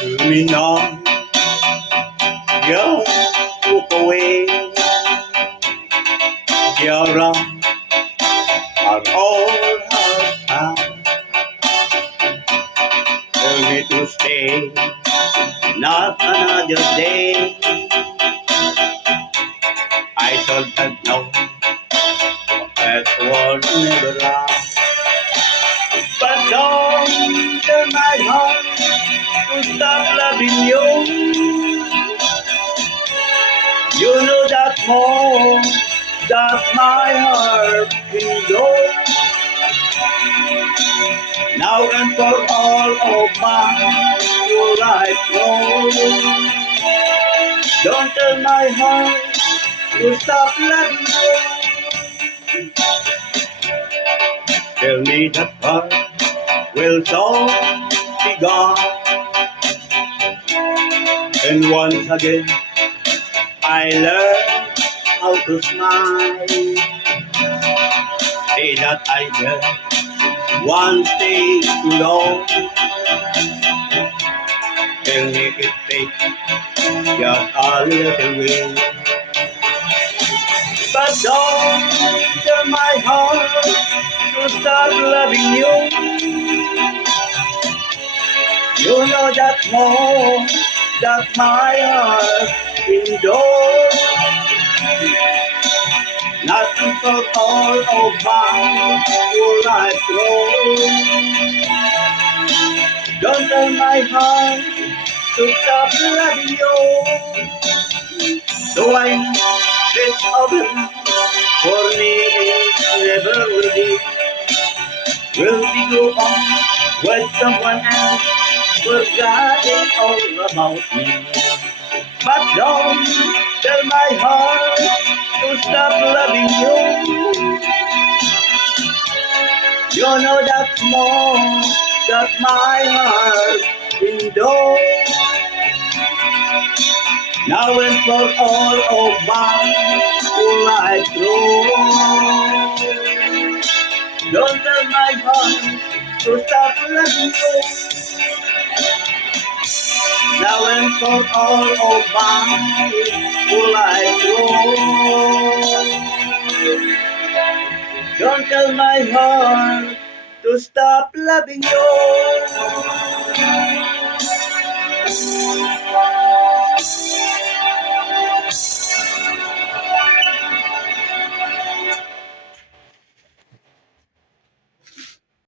To me now, just walk away. Here are all her time. Tell me to stay, not another day. I should have known that would never last. But don't tell my heart to stop loving you. You know that more that my heart can go. Now and for all of my life long. Don't tell my heart to stop loving you. Tell me that heart will soon be gone. And once again I learn how to smile. Say that I just one day too long. Tell me it takes just a little bit. But don't tell my heart to start loving you. You know that more that my heart endures. Nothing for all of my life long. Don't tell my heart to stop loving you. So I'm this over for me it never will be. Will we go on with someone else forgetting all about me? But don't tell my heart to stop loving you. You know that's more that my heart endures. Now and for all of my life long. Don't tell my heart to stop loving you. Now and for all of my life long. Don't tell my heart to stop loving you.